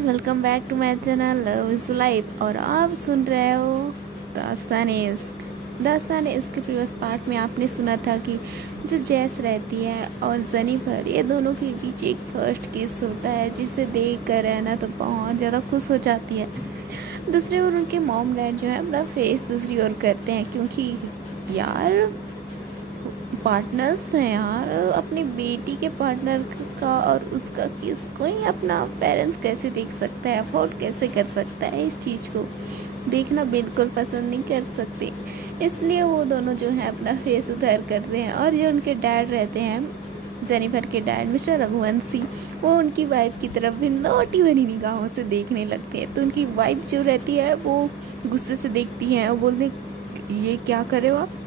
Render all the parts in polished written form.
Welcome back to my channel love is life और आप सुन रहे हो दास्तान इश्क के प्रीवियस पार्ट में आपने सुना था कि जो जैस रहती है और जेनिफर ये दोनों के बीच एक फर्स्ट किस होता है जिसे देख कर रहना तो बहुत ज़्यादा खुश हो जाती है। दूसरी ओर उनके मॉम डैड जो है अपना फेस दूसरी ओर करते हैं क्योंकि यार पार्टनर्स हैं यार, अपनी बेटी के पार्टनर का और उसका किस कोई अपना पेरेंट्स कैसे देख सकता है, अफोर्ड कैसे कर सकता है, इस चीज़ को देखना बिल्कुल पसंद नहीं कर सकते। इसलिए वो दोनों जो हैं अपना फेस उधर करते हैं और जो उनके डैड रहते हैं जेनिफर के डैड मिस्टर रघुवंशी, वो उनकी वाइफ की तरफ भी नोटी भरी निगाहों से देखने लगते हैं। तो उनकी वाइफ जो रहती है वो गुस्से से देखती हैं और बोलते ये क्या कर रहे हो आप।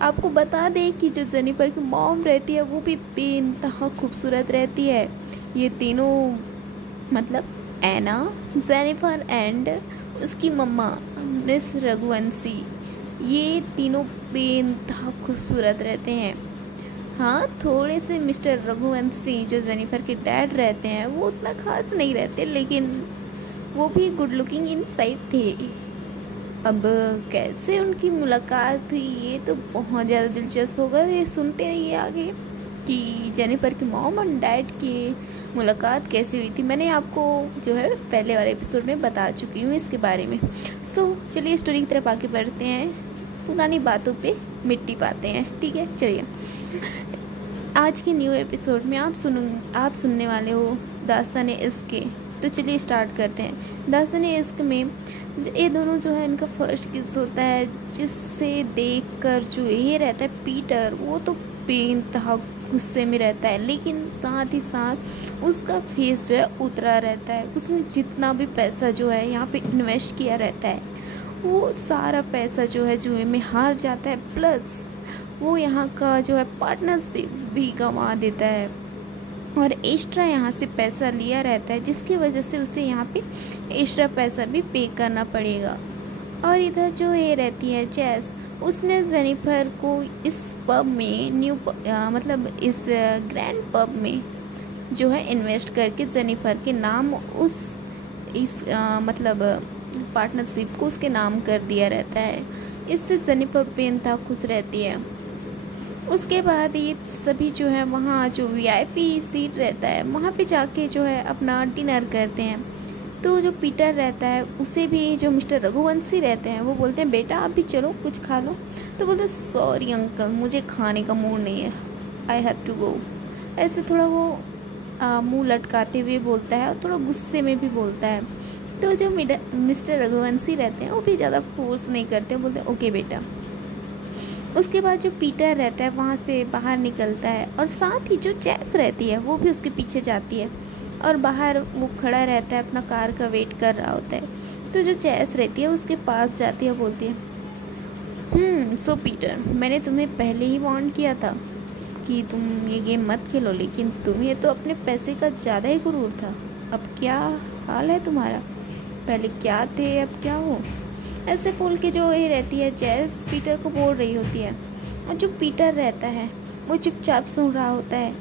आपको बता दें कि जो जेनिफर की मॉम रहती है वो भी बेइंतहा खूबसूरत रहती है। ये तीनों मतलब एना, जेनिफर एंड उसकी मम्मा मिस रघुवंशी, ये तीनों बेइंतहा खूबसूरत रहते हैं। हाँ, थोड़े से मिस्टर रघुवंशी जो जेनिफर के डैड रहते हैं वो उतना खास नहीं रहते, लेकिन वो भी गुड लुकिंग इनसाइड थे। अब कैसे उनकी मुलाकात हुई ये तो बहुत ज़्यादा दिलचस्प होगा, ये सुनते रहिए आगे कि जेनिफर की मॉम और डैड की मुलाकात कैसे हुई थी। मैंने आपको जो है पहले वाले एपिसोड में बता चुकी हूँ इसके बारे में। चलिए स्टोरी की तरफ आगे बढ़ते हैं, पुरानी बातों पे मिट्टी पाते हैं। ठीक है, चलिए आज के न्यू एपिसोड में आप सुनने वाले हो दास्तान इश्क के। तो चलिए स्टार्ट करते हैं। दास्तान इश्क में ये दोनों जो है इनका फर्स्ट किस होता है, जिससे देखकर जो ये रहता है पीटर, वो तो बेइंतहा गुस्से में रहता है, लेकिन साथ ही साथ उसका फेस जो है उतरा रहता है। उसने जितना भी पैसा जो है यहाँ पे इन्वेस्ट किया रहता है वो सारा पैसा जो है जुए में हार जाता है, प्लस वो यहाँ का जो है पार्टनरशिप भी गंवा देता है और एक्स्ट्रा यहाँ से पैसा लिया रहता है, जिसकी वजह से उसे यहाँ पे एक्स्ट्रा पैसा भी पे करना पड़ेगा। और इधर जो ये रहती है जैस, उसने जेनिफर को इस पब में मतलब इस ग्रैंड पब में जो है इन्वेस्ट करके जेनिफर के नाम मतलब पार्टनरशिप को उसके नाम कर दिया रहता है। इससे जेनिफर बेइंतहा खुश रहती है। उसके बाद ये सभी जो है वहाँ जो वीआईपी सीट रहता है वहाँ पे जाके जो है अपना डिनर करते हैं। तो जो पीटर रहता है उसे भी जो मिस्टर रघुवंशी रहते हैं वो बोलते हैं बेटा आप भी चलो कुछ खा लो। तो बोलते सॉरी अंकल, मुझे खाने का मूड नहीं है, आई हैव टू गो। ऐसे थोड़ा वो मुंह लटकाते हुए बोलता है और थोड़ा गुस्से में भी बोलता है। तो जो मिस्टर रघुवंशी रहते हैं वो भी ज़्यादा फोर्स नहीं करते, बोलते हैं ओके बेटा। उसके बाद जो पीटर रहता है वहाँ से बाहर निकलता है और साथ ही जो जैस रहती है वो भी उसके पीछे जाती है और बाहर वो खड़ा रहता है, अपना कार का वेट कर रहा होता है। तो जो जैस रहती है उसके पास जाती है, बोलती है सो पीटर, मैंने तुम्हें पहले ही वार्न किया था कि तुम ये गेम मत खेलो, लेकिन तुम्हें तो अपने पैसे का ज़्यादा ही गुरूर था। अब क्या हाल है तुम्हारा, पहले क्या थे अब क्या हो। ऐसे बोल के जो ये रहती है जैस पीटर को बोल रही होती है और जो पीटर रहता है वो चुपचाप सुन रहा होता है।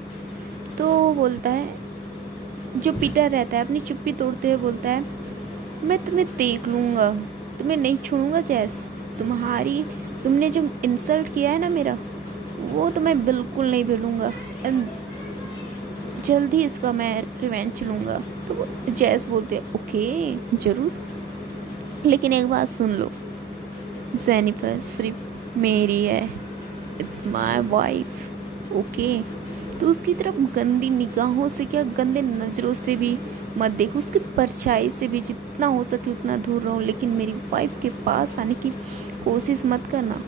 तो वो बोलता है, जो पीटर रहता है अपनी चुप्पी तोड़ते हुए बोलता है मैं तुम्हें देख लूँगा, तुम्हें नहीं छोड़ूंगा जैस, तुमने जो इंसल्ट किया है ना मेरा, वो तो मैं बिल्कुल नहीं भूलूँगा, जल्दी इसका मैं रिवेंज लूँगा। तो जैस बोलते हैं ओके ज़रूर, लेकिन एक बात सुन लो, जेनिफर सिर्फ मेरी है, इट्स माय वाइफ, ओके। तो उसकी तरफ गंदी निगाहों से क्या, गंदे नज़रों से भी मत देखो, उसकी परछाई से भी जितना हो सके उतना दूर रहो, लेकिन मेरी वाइफ के पास आने की कोशिश मत करना।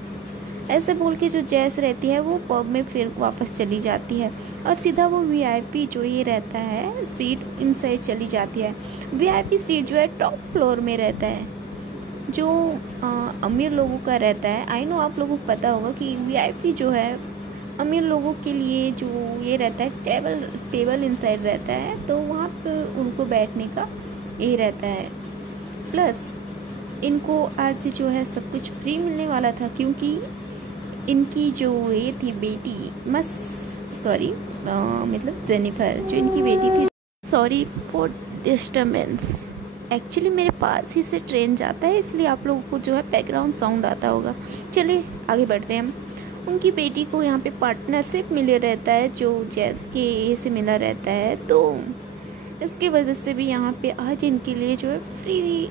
ऐसे बोल के जो जैस रहती है वो पब में फिर वापस चली जाती है और सीधा वो वीआईपी जो ये रहता है सीट इनसाइड चली जाती है। वीआईपी सीट जो है टॉप फ्लोर में रहता है, जो अमीर लोगों का रहता है। आई नो आप लोगों को पता होगा कि वीआईपी जो है अमीर लोगों के लिए जो ये रहता है टेबल इनसाइड रहता है, तो वहाँ पे उनको बैठने का ये रहता है। प्लस इनको आज जो है सब कुछ फ्री मिलने वाला था, क्योंकि इनकी जो ये थी बेटी मतलब जेनिफर जो इनकी बेटी थी, सॉरी फॉर डिस्टर्बेंस। एक्चुअली मेरे पास ही से ट्रेन जाता है, इसलिए आप लोगों को जो है बैकग्राउंड साउंड आता होगा। चलिए आगे बढ़ते हैं हम। उनकी बेटी को यहाँ पे पार्टनरशिप मिले रहता है, जो जैस के से मिला रहता है, तो इसकी वजह से भी यहाँ पे आज इनके लिए जो है फ्री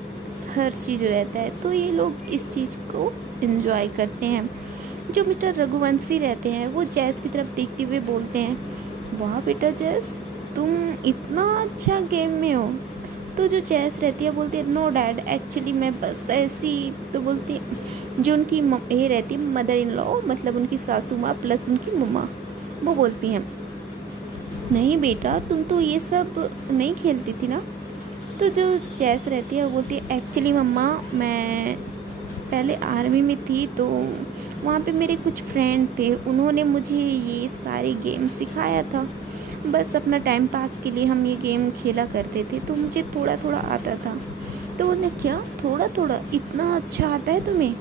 हर चीज़ रहता है, तो ये लोग इस चीज़ को इन्जॉय करते हैं। जो मिस्टर रघुवंशी रहते हैं वो जैस की तरफ देखते हुए बोलते हैं, वाह बेटा जैस, तुम इतना अच्छा गेम में हो। तो जो जैस रहती है बोलती है, नो डैड, एक्चुअली मैं बस ऐसी। तो बोलती जो उनकी ये रहती है मदर इन लॉ, मतलब उनकी सासू माँ प्लस उनकी मम्मा, वो बोलती हैं, नहीं बेटा तुम तो ये सब नहीं खेलती थी ना। तो जो जैस रहती है वो बोलती है, एक्चुअली मम्मा मैं पहले आर्मी में थी, तो वहाँ पे मेरे कुछ फ्रेंड थे, उन्होंने मुझे ये सारे गेम सिखाया था। बस अपना टाइम पास के लिए हम ये गेम खेला करते थे, तो मुझे थोड़ा थोड़ा आता था। तो बोलते क्या थोड़ा थोड़ा, इतना अच्छा आता है तुम्हें?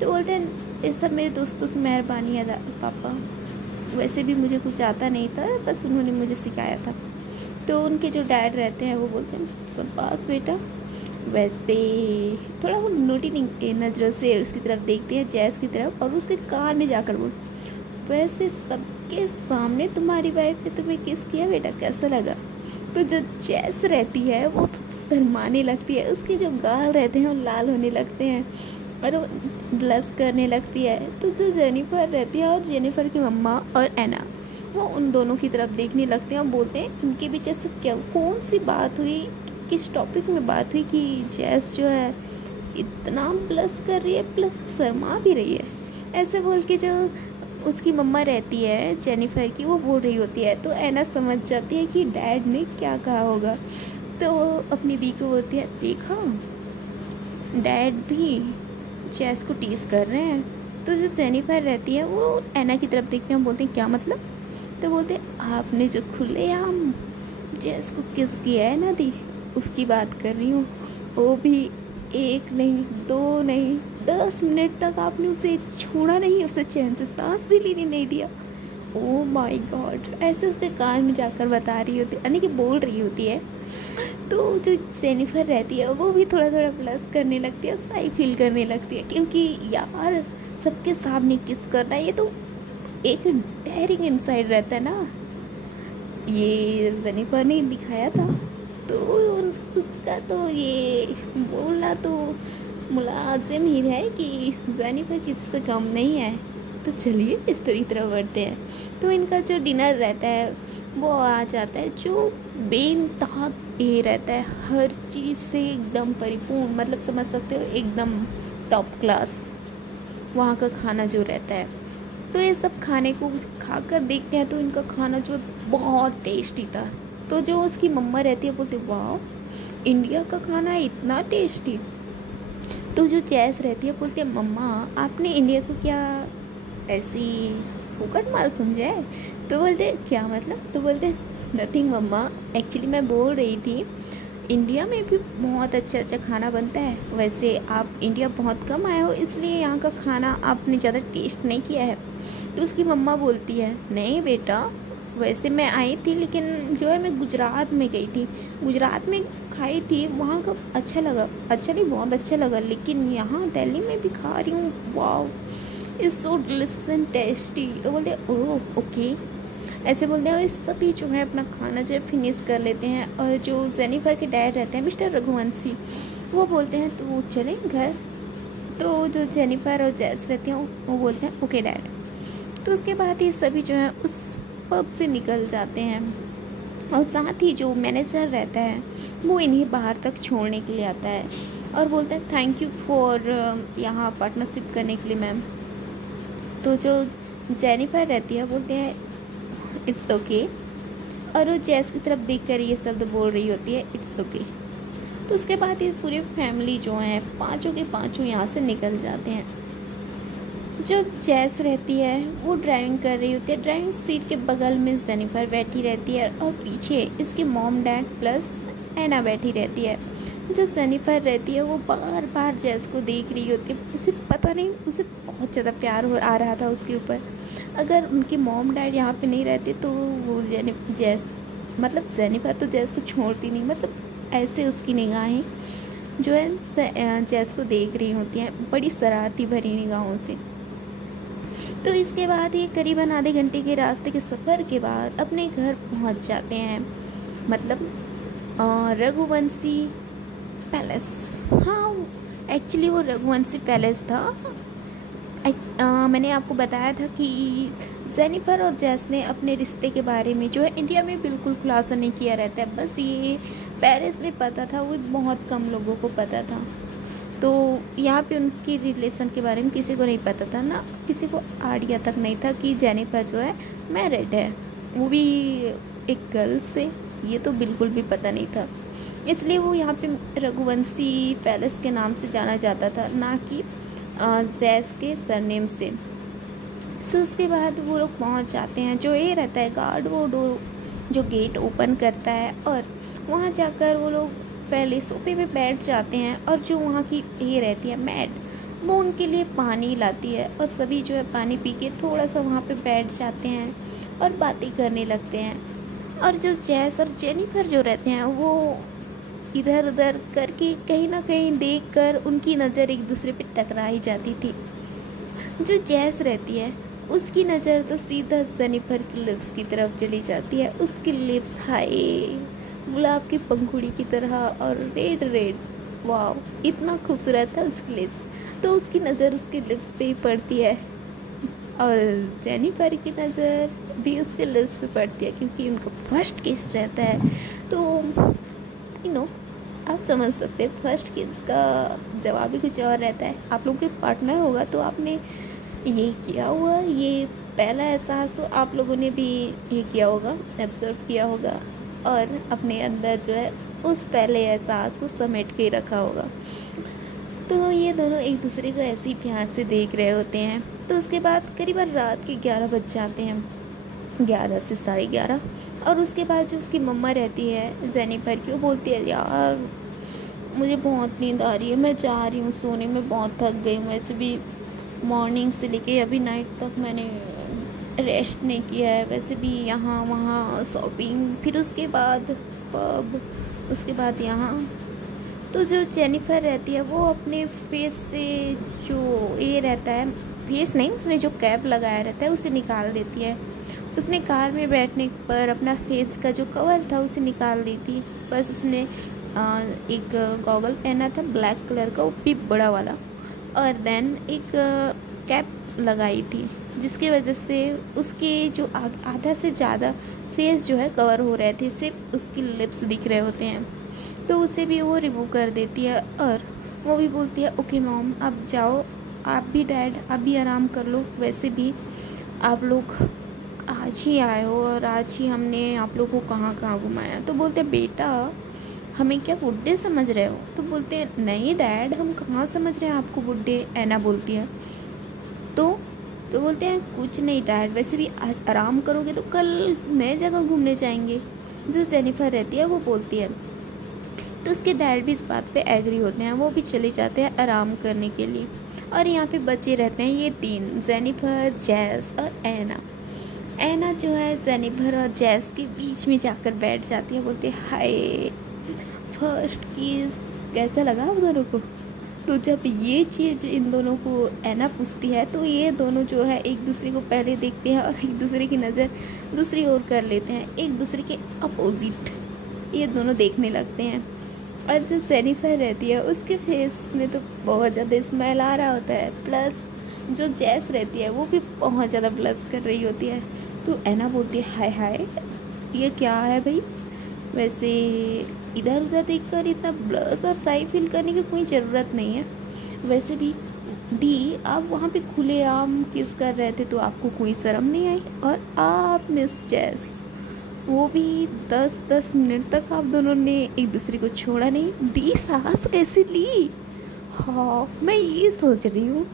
तो बोलते हैं ये सब मेरे दोस्तों की मेहरबानी है पापा, वैसे भी मुझे कुछ आता नहीं था, बस उन्होंने मुझे सिखाया था। तो उनके जो डैड रहते हैं वो बोलते हैं, शाबाश बेटा। वैसे थोड़ा वो नोटी नज़रों से उसकी तरफ देखते हैं, जैस की तरफ, और उसके कान में जाकर बोल, वैसे सबके सामने तुम्हारी वाइफ ने तुम्हें किस किया बेटा, कैसा लगा? तो जो जैस रहती है वो तो शर्माने लगती है, उसके जो गाल रहते हैं वो लाल होने लगते हैं और वो ब्लश करने लगती है। तो जो जेनिफर रहती है और जेनिफर की मम्मा और एना, वो उन दोनों की तरफ देखने लगते हैं और बोलते हैं, इनके बीच ऐसे क्या, कौन सी बात हुई, किस टॉपिक में बात हुई कि जैस जो है इतना ब्लश कर रही है प्लस शर्मा भी रही है। ऐसे बोल के जो उसकी मम्मा रहती है जेनिफर की, वो बोल रही होती है, तो एना समझ जाती है कि डैड ने क्या कहा होगा। तो वो अपनी दी को बोलती है, देखा डैड भी जैस को टीज कर रहे हैं। तो जो जेनिफर रहती है वो एना की तरफ देखते हैं, बोलते हैं क्या मतलब? तो बोलते हैं, आपने जो खुलेआम जैस को किस किया है ना दी, उसकी बात कर रही हूँ। वो भी एक नहीं, दो नहीं, 10 मिनट तक आपने उसे छोड़ा नहीं, उसे चैन से सांस भी लेने नहीं दिया। ओह माय गॉड, ऐसे उसके कान में जाकर बता रही होती है, यानी कि बोल रही होती है। तो जो जेनिफर रहती है वो भी थोड़ा थोड़ा प्लस करने लगती है, सही फील करने लगती है, क्योंकि यार सबके सामने किस करना, ये तो एक डेयरिंग इनसाइड रहता है ना, ये जेनिफर ने दिखाया था। तो उसका तो ये बोलना तो मुलाजिम ही है कि जेनिफर किसी से कम नहीं है। तो चलिए स्टोरी तरफ बढ़ते हैं। तो इनका जो डिनर रहता है वो आ जाता है, जो बेनतहा ये रहता है, हर चीज़ से एकदम परिपूर्ण, मतलब समझ सकते हो एकदम टॉप क्लास वहाँ का खाना जो रहता है। तो ये सब खाने को खाकर देखते हैं तो इनका खाना जो है बहुत टेस्टी था। तो जो उसकी मम्मा रहती है बोलते, वाह इंडिया का खाना है इतना टेस्टी। तो जो जैस रहती है बोलती है, मम्मा आपने इंडिया को क्या ऐसी फुकट माल समझा है? तो बोलते क्या मतलब? तो बोलते नथिंग मम्मा, एक्चुअली मैं बोल रही थी इंडिया में भी बहुत अच्छा अच्छा खाना बनता है, वैसे आप इंडिया बहुत कम आए हो इसलिए यहाँ का खाना आपने ज़्यादा टेस्ट नहीं किया है। तो उसकी मम्मा बोलती है, नहीं बेटा वैसे मैं आई थी, लेकिन जो है मैं गुजरात में गई थी, गुजरात में खाई थी, वहाँ का अच्छा लगा, अच्छा नहीं बहुत अच्छा लगा, लेकिन यहाँ दिल्ली में भी खा रही हूँ, वाह is so delicious and tasty. तो बोलते ओह ओके, ऐसे बोलते हैं। सभी जो है अपना खाना जो है फिनिश कर लेते हैं, और जो जेनिफर के डैड रहते हैं मिस्टर रघुवंशी, वो बोलते हैं तो चलें घर। तो जो जेनिफर और जैस रहती हैं वो बोलते हैं ओके डैड। तो उसके बाद ये सभी जो है उस पब से निकल जाते हैं, और साथ ही जो मैनेजर रहता है वो इन्हें बाहर तक छोड़ने के लिए आता है और बोलते हैं थैंक यू फॉर यहाँ पार्टनरशिप करने के लिए मैम। तो जो जेनिफर रहती है बोलते हैं इट्स ओके, और वो जैस की तरफ देखकर ये शब्द बोल रही होती है इट्स ओके। तो उसके बाद ये पूरी फैमिली जो है पांचों के पांचों यहाँ से निकल जाते हैं। जो जैस रहती है वो ड्राइविंग कर रही होती है, ड्राइविंग सीट के बगल में जेनिफर बैठी रहती है और पीछे इसके मॉम डैड प्लस एना बैठी रहती है। जो जेनिफर रहती है वो बार बार जैस को देख रही होती है, उसे पता नहीं उसे बहुत ज़्यादा प्यार हो आ रहा था उसके ऊपर। अगर उनके मॉम डैड यहाँ पे नहीं रहते तो वो जैस मतलब जेनिफर तो जैस को छोड़ती नहीं, मतलब ऐसे उसकी निगाहें जो है जैस को देख रही होती हैं, बड़ी शरारती भरी निगाहों से। तो इसके बाद ये करीबन आधे घंटे के रास्ते के सफ़र के बाद अपने घर पहुंच जाते हैं, मतलब रघुवंशी पैलेस। हाँ, एक्चुअली वो रघुवंशी पैलेस था। मैंने आपको बताया था कि जेनिफर और जैस ने अपने रिश्ते के बारे में जो है इंडिया में बिल्कुल खुलासा नहीं किया रहता है, बस ये पेरिस में पता था, वो बहुत कम लोगों को पता था। तो यहाँ पे उनकी रिलेशन के बारे में किसी को नहीं पता था, ना किसी को आइडिया तक नहीं था कि जेनिफर जो है मैरिड है, वो भी एक गर्ल से, ये तो बिल्कुल भी पता नहीं था। इसलिए वो यहाँ पे रघुवंशी पैलेस के नाम से जाना जाता था, ना कि जैस के सरनेम से। सो उसके बाद वो लोग पहुँच जाते हैं, जो ये रहता है गार्ड, वो डोर जो गेट ओपन करता है, और वहाँ जाकर वो लोग पहले सोफे पे बैठ जाते हैं, और जो वहाँ की ये रहती है मैड, वो उनके लिए पानी लाती है, और सभी जो है पानी पी के थोड़ा सा वहाँ पे बैठ जाते हैं और बातें करने लगते हैं। और जो जैस और जेनिफर जो रहते हैं वो इधर उधर करके कहीं ना कहीं देखकर उनकी नज़र एक दूसरे पे टकरा ही जाती थी। जो जैस रहती है उसकी नज़र तो सीधा जेनिफर की लिप्स की तरफ चली जाती है। उसकी लिप्स हाय गुलाब की पंखुड़ी की तरह और रेड रेड, वाह इतना खूबसूरत था उसकी लिप्स। तो उसकी नज़र उसके लिप्स पे ही पड़ती है, और जेनिफर की नज़र भी उसके लिप्स पे पड़ती है, क्योंकि उनका फर्स्ट किस रहता है। तो यू नो आप समझ सकते हैं फर्स्ट किस का जवाब ही कुछ और रहता है। आप लोग के पार्टनर होगा तो आपने ये किया हुआ, ये पहला एहसास तो आप लोगों ने भी ये किया होगा, ऑब्जर्व किया होगा, और अपने अंदर जो है उस पहले एहसास को समेट के रखा होगा। तो ये दोनों एक दूसरे को ऐसे ही प्यार से देख रहे होते हैं। तो उसके बाद करीबन रात के 11 बज जाते हैं, 11 से 11:30। और उसके बाद जो उसकी मम्मा रहती है जेनिफर की, वो बोलती है यार मुझे बहुत नींद आ रही है, मैं जा रही हूँ सोने में, बहुत थक गई हूँ, वैसे भी मॉर्निंग से लेके अभी नाइट तक मैंने रेस्ट नहीं किया है, वैसे भी यहाँ वहाँ शॉपिंग, फिर उसके बाद पब, उसके बाद यहाँ। तो जो जेनिफर रहती है वो अपने फेस से जो ये रहता है, फेस नहीं, उसने जो कैप लगाया रहता है उसे निकाल देती है। उसने कार में बैठने पर अपना फेस का जो कवर था उसे निकाल दी थी, बस उसने एक गॉगल पहना था ब्लैक कलर का, वो भी बड़ा वाला, और देन एक कैप लगाई थी, जिसकी वजह से उसके जो आधा से ज़्यादा फेस जो है कवर हो रहे थे, सिर्फ उसकी लिप्स दिख रहे होते हैं। तो उसे भी वो रिमूव कर देती है, और वो भी बोलती है ओके मॉम आप जाओ, आप भी डैड आप भी आराम कर लो, वैसे भी आप लोग आज ही आए हो और आज ही हमने आप लोगों को कहाँ कहाँ घुमाया। तो बोलते हैं बेटा हमें क्या बुड्ढे समझ रहे हो? तो बोलते हैं नहीं डैड हम कहाँ समझ रहे हैं आपको बुड्ढे, ऐना बोलती है। तो बोलते हैं कुछ नहीं डैड, वैसे भी आज आराम करोगे तो कल नए जगह घूमने जाएंगे। जो जेनिफर रहती है वो बोलती है, तो उसके डैड भी इस बात पे एग्री होते हैं, वो भी चले जाते हैं आराम करने के लिए। और यहाँ पे बचे रहते हैं ये तीन, जेनिफर, जैस और ऐना। ऐना जो है जेनिफर और जैस के बीच में जाकर बैठ जाती है, बोलती है हाय फर्स्ट किस कैसा लगा आप दोनों को? तो जब ये चीज़ इन दोनों को ऐना पूछती है तो ये दोनों जो है एक दूसरे को पहले देखते हैं और एक दूसरे की नज़र दूसरी ओर कर लेते हैं, एक दूसरे के अपोजिट ये दोनों देखने लगते हैं। और जो जेनिफर रहती है उसके फेस में तो बहुत ज़्यादा स्माइल आ रहा होता है, प्लस जो जैस रहती है वो भी बहुत ज़्यादा ब्लश कर रही होती है। तो ऐना बोलती है हाय हाय ये क्या है भाई, वैसे इधर उधर देखकर इतना ब्लश और शाई फील करने की कोई ज़रूरत नहीं है, वैसे भी डी आप वहाँ पे खुलेआम किस कर रहे थे तो आपको कोई शर्म नहीं आई, और आप मिस जैस वो भी 10-10 मिनट तक आप दोनों ने एक दूसरे को छोड़ा नहीं, दी सांस कैसे ली? हाँ मैं ये सोच रही हूँ।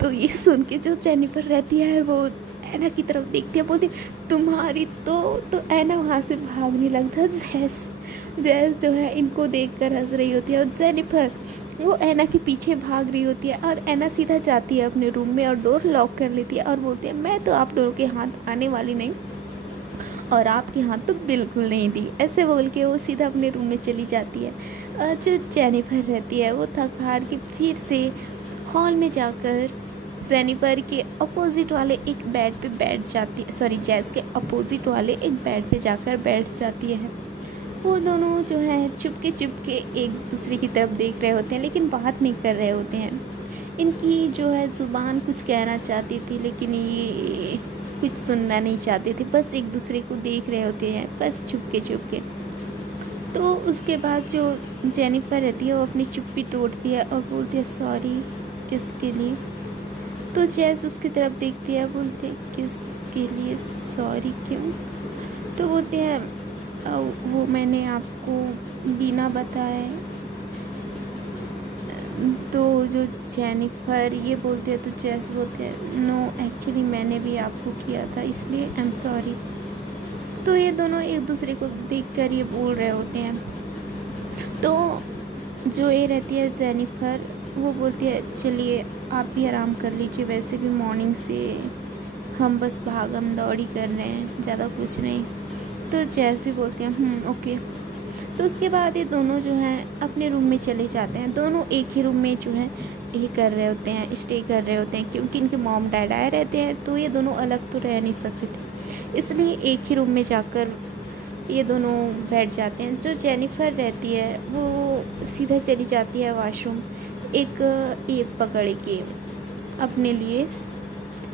तो ये सुन के जो जेनिफर रहती है वो ऐना की तरफ देखती है, बोलती तुम्हारी तो ऐना वहाँ से भागने लगता है। जैस जो है इनको देखकर हंस रही होती है, और जेनिफर वो ऐना के पीछे भाग रही होती है, और ऐना सीधा जाती है अपने रूम में और डोर लॉक कर लेती है और बोलती है मैं तो आप दोनों के हाथ आने वाली नहीं, और आपके हाथ तो बिल्कुल नहीं थी। ऐसे बोल के वो सीधा अपने रूम में चली जाती है। जो जेनिफर रहती है वो थक हार के फिर से हॉल में जाकर जेनिफर के अपोजिट वाले एक बेड पे बैठ जाती है, सॉरी जैस के अपोजिट वाले एक बेड पे जाकर बैठ जाती है। वो दोनों जो है चुपके एक दूसरे की तरफ देख रहे होते हैं, लेकिन बात नहीं कर रहे होते हैं। इनकी जो है ज़ुबान कुछ कहना चाहती थी, लेकिन ये कुछ सुनना नहीं चाहते थे, बस एक दूसरे को देख रहे होते हैं, बस चुपके। तो उसके बाद जो जेनिफर रहती है वो अपनी चुप्पी तोड़ती है और बोलती है सॉरी। किसके लिए? तो जैस उसकी तरफ देखती है, बोलती है किसके लिए सॉरी, क्यों? तो बोलते हैं वो मैंने आपको बिना बताए। तो जो जेनिफर ये बोलते हैं तो जैस बोलते हैं नो एक्चुअली मैंने भी आपको किया था, इसलिए आई एम सॉरी। तो ये दोनों एक दूसरे को देखकर ये बोल रहे होते हैं। तो जो ये रहती है जेनिफर वो बोलती है चलिए आप भी आराम कर लीजिए, वैसे भी मॉर्निंग से हम बस भागम दौड़ी कर रहे हैं, ज़्यादा कुछ नहीं। तो जैस भी बोलते हैं ओके। तो उसके बाद ये दोनों जो हैं अपने रूम में चले जाते हैं। दोनों एक ही रूम में जो है ये कर रहे होते हैं, स्टे कर रहे होते हैं, क्योंकि इनके मॉम डैड आए रहते हैं, तो ये दोनों अलग तो रह नहीं सकते थे, इसलिए एक ही रूम में जाकर ये दोनों बैठ जाते हैं। जो जेनिफर रहती है वो सीधा चली जाती है वॉशरूम, एक ये पकड़ के अपने लिए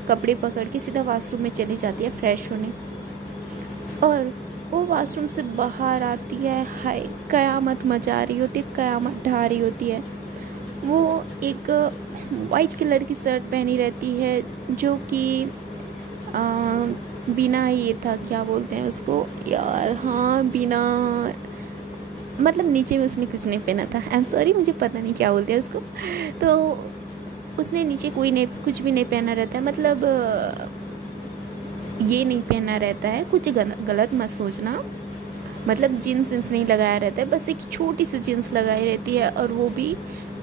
कपड़े पकड़ के सीधा वॉशरूम में चली जाती है फ्रेश होने। और वो वॉशरूम से बाहर आती है, हाय क़यामत मचा रही होती है, क़यामत ढा रही होती है। वो एक वाइट कलर की शर्ट पहनी रहती है, जो कि बिना ये था, क्या बोलते हैं उसको यार, हाँ बिना मतलब नीचे में उसने कुछ नहीं पहना था, आई एम सॉरी मुझे पता नहीं क्या बोलते हैं उसको। तो उसने नीचे कुछ भी नहीं पहना रहता है, मतलब ये नहीं पहना रहता है, कुछ गलत मत सोचना, मतलब जीन्स विन्स नहीं लगाया रहता है, बस एक छोटी सी जीन्स लगाई रहती है, और वो भी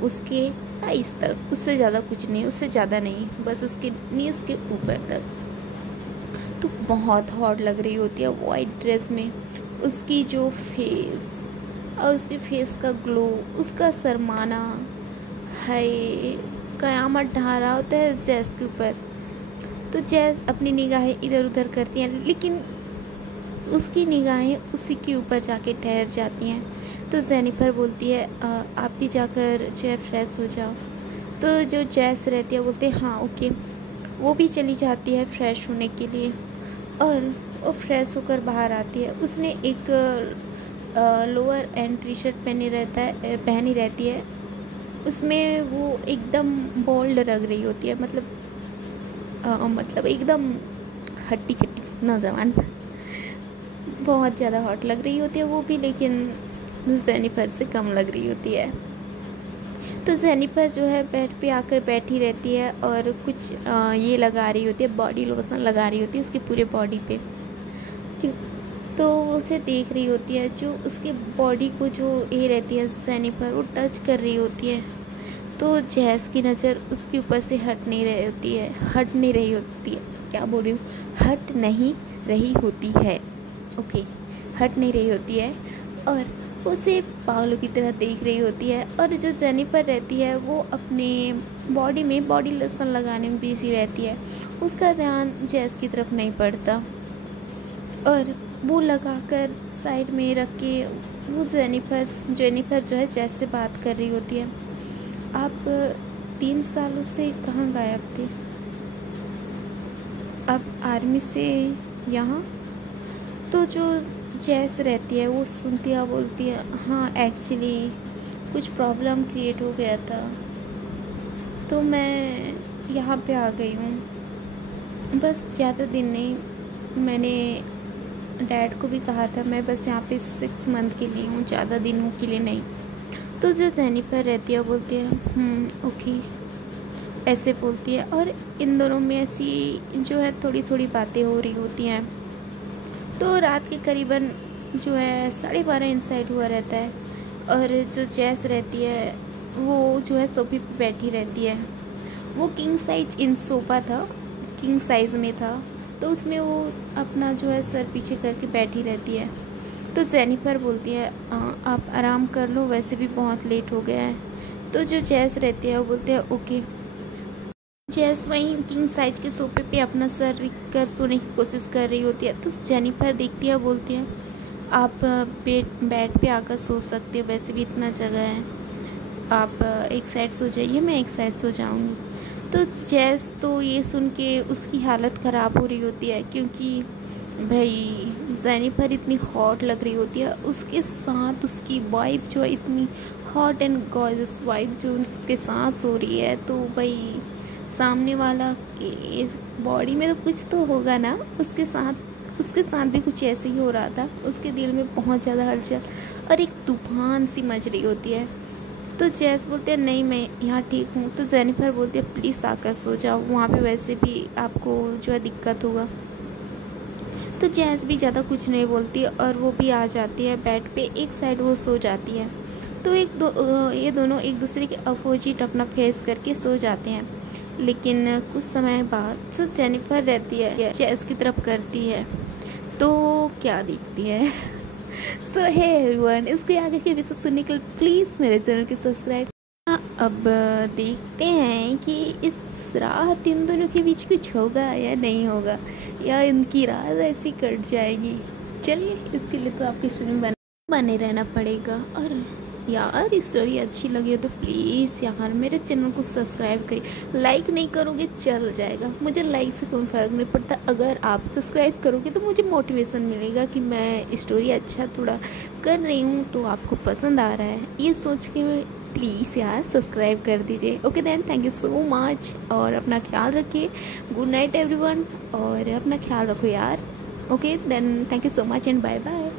उसके थाइस तक, उससे ज़्यादा कुछ नहीं, उससे ज़्यादा नहीं, बस उसके नीज के ऊपर तक। तो बहुत हॉट लग रही होती है वाइट ड्रेस में। उसकी जो फेस और उसके फेस का ग्लो, उसका शर्माना, हाय क़यामत ढा रहा होता है जैस के ऊपर। तो जैस अपनी निगाहें इधर उधर करती हैं, लेकिन उसकी निगाहें उसी के ऊपर जाके ठहर जाती हैं। तो जेनिफर बोलती है आप भी जाकर जो है फ्रेश हो जाओ। तो जो जैस रहती है बोलते हैं हाँ ओके। वो भी चली जाती है फ्रेश होने के लिए, और वो फ्रेश होकर बाहर आती है। उसने एक लोअर एंड टी शर्ट पहनी रहती है, उसमें वो एकदम बोल्ड लग रही होती है, मतलब एकदम हट्टी कट्टी नौजवान, बहुत ज़्यादा हॉट लग रही होती है वो भी, लेकिन जेनिफर से कम लग रही होती है। तो जेनिफर जो है बेड पे आकर बैठी रहती है और कुछ ये लगा रही होती है, बॉडी लोशन लगा रही होती है उसकी पूरे बॉडी पे। तो वो उसे देख रही होती है, जो उसके बॉडी को जो ये रहती है जेनिफर वो टच कर रही होती है। तो जैस की नज़र उसके ऊपर से हट नहीं रही होती है, हट नहीं रही होती है, और उसे पागलों की तरह देख रही होती है। और जो जेनिफर रहती है वो अपने बॉडी में बॉडी लोशन लगाने में बिजी रहती है, उसका ध्यान जैस की तरफ नहीं पड़ता, और वो लगाकर साइड में रख के वो जेनिफर जो है जैस से बात कर रही होती है। आप 3 सालों से कहाँ गायब थे? अब आर्मी से यहाँ? तो जो जैस रहती है वो सुनती है, बोलती है हाँ एक्चुअली कुछ प्रॉब्लम क्रिएट हो गया था, तो मैं यहाँ पे आ गई हूँ, बस ज़्यादा दिन नहीं। मैंने डैड को भी कहा था मैं बस यहाँ पे 6 मंथ के लिए हूँ, ज़्यादा दिनों के लिए नहीं। तो जो जेनिफर रहती है बोलती है ओके, ऐसे बोलती है। और इन दोनों में ऐसी जो है थोड़ी थोड़ी बातें हो रही होती हैं। तो रात के करीबन जो है 12:30 इनसाइड हुआ रहता है, और जो जैस रहती है वो जो है सोफे पे बैठी रहती है। वो किंग साइज इन सोफ़ा था, किंग साइज़ में था, तो उसमें वो अपना जो है सर पीछे करके बैठी रहती है। तो जेनिफर बोलती है आप आराम कर लो, वैसे भी बहुत लेट हो गया है। तो जो जैस रहती है वो बोलते हैं ओके। जैस वहीं किंग साइज के सोफे पे अपना सर रख कर सोने की कोशिश कर रही होती है। तो जेनिफर देखती है, बोलती है आप बेड पे आकर सो सकते हो, वैसे भी इतना जगह है, आप एक साइड सो जाइए, मैं एक साइड सो जाऊंगी। तो जैस तो ये सुन के उसकी हालत ख़राब हो रही होती है, क्योंकि भाई जेनिफर इतनी हॉट लग रही होती है, उसके साथ उसकी वाइफ जो है इतनी हॉट एंड गॉर्जियस वाइफ जो उसके साथ सो रही है। तो भाई सामने वाला के बॉडी में तो कुछ तो होगा ना, उसके साथ भी कुछ ऐसे ही हो रहा था। उसके दिल में बहुत ज़्यादा हलचल और एक तूफान सी मच रही होती है। तो जैस बोलते हैं नहीं मैं यहाँ ठीक हूँ। तो जेनिफर बोलती है प्लीज़ आकर सो जाओ, वहाँ पे वैसे भी आपको जो है दिक्कत होगा। तो जैस भी ज़्यादा कुछ नहीं बोलती और वो भी आ जाती है बेड पे, एक साइड वो सो जाती है। तो ये दोनों एक दूसरे के अपोजिट अपना फेस करके सो जाते हैं। लेकिन कुछ समय बाद जो जेनिफर रहती है जैस की तरफ करती है तो क्या दिखती है। सो हे एवरीवन, इसके आगे के विषय सुनने के लिए प्लीज़ मेरे चैनल को सब्सक्राइब। अब देखते हैं कि इस रात इन दोनों के बीच कुछ होगा या नहीं होगा, या इनकी रात ऐसी कट जाएगी। चलिए, इसके लिए तो आपकी स्टोरी में बने रहना पड़ेगा। और यार स्टोरी अच्छी लगी हो तो प्लीज़ यार मेरे चैनल को सब्सक्राइब करिए। लाइक नहीं करोगे चल जाएगा, मुझे लाइक से कोई फ़र्क नहीं पड़ता। अगर आप सब्सक्राइब करोगे तो मुझे मोटिवेशन मिलेगा कि मैं स्टोरी अच्छा थोड़ा कर रही हूँ, तो आपको पसंद आ रहा है, ये सोच के मैं प्लीज़ यार सब्सक्राइब कर दीजिए। Okay then, thank you so much और अपना ख्याल रखिए। गुड नाइट एवरीवन और अपना ख्याल रखो यार। Okay then, thank you so much and bye bye.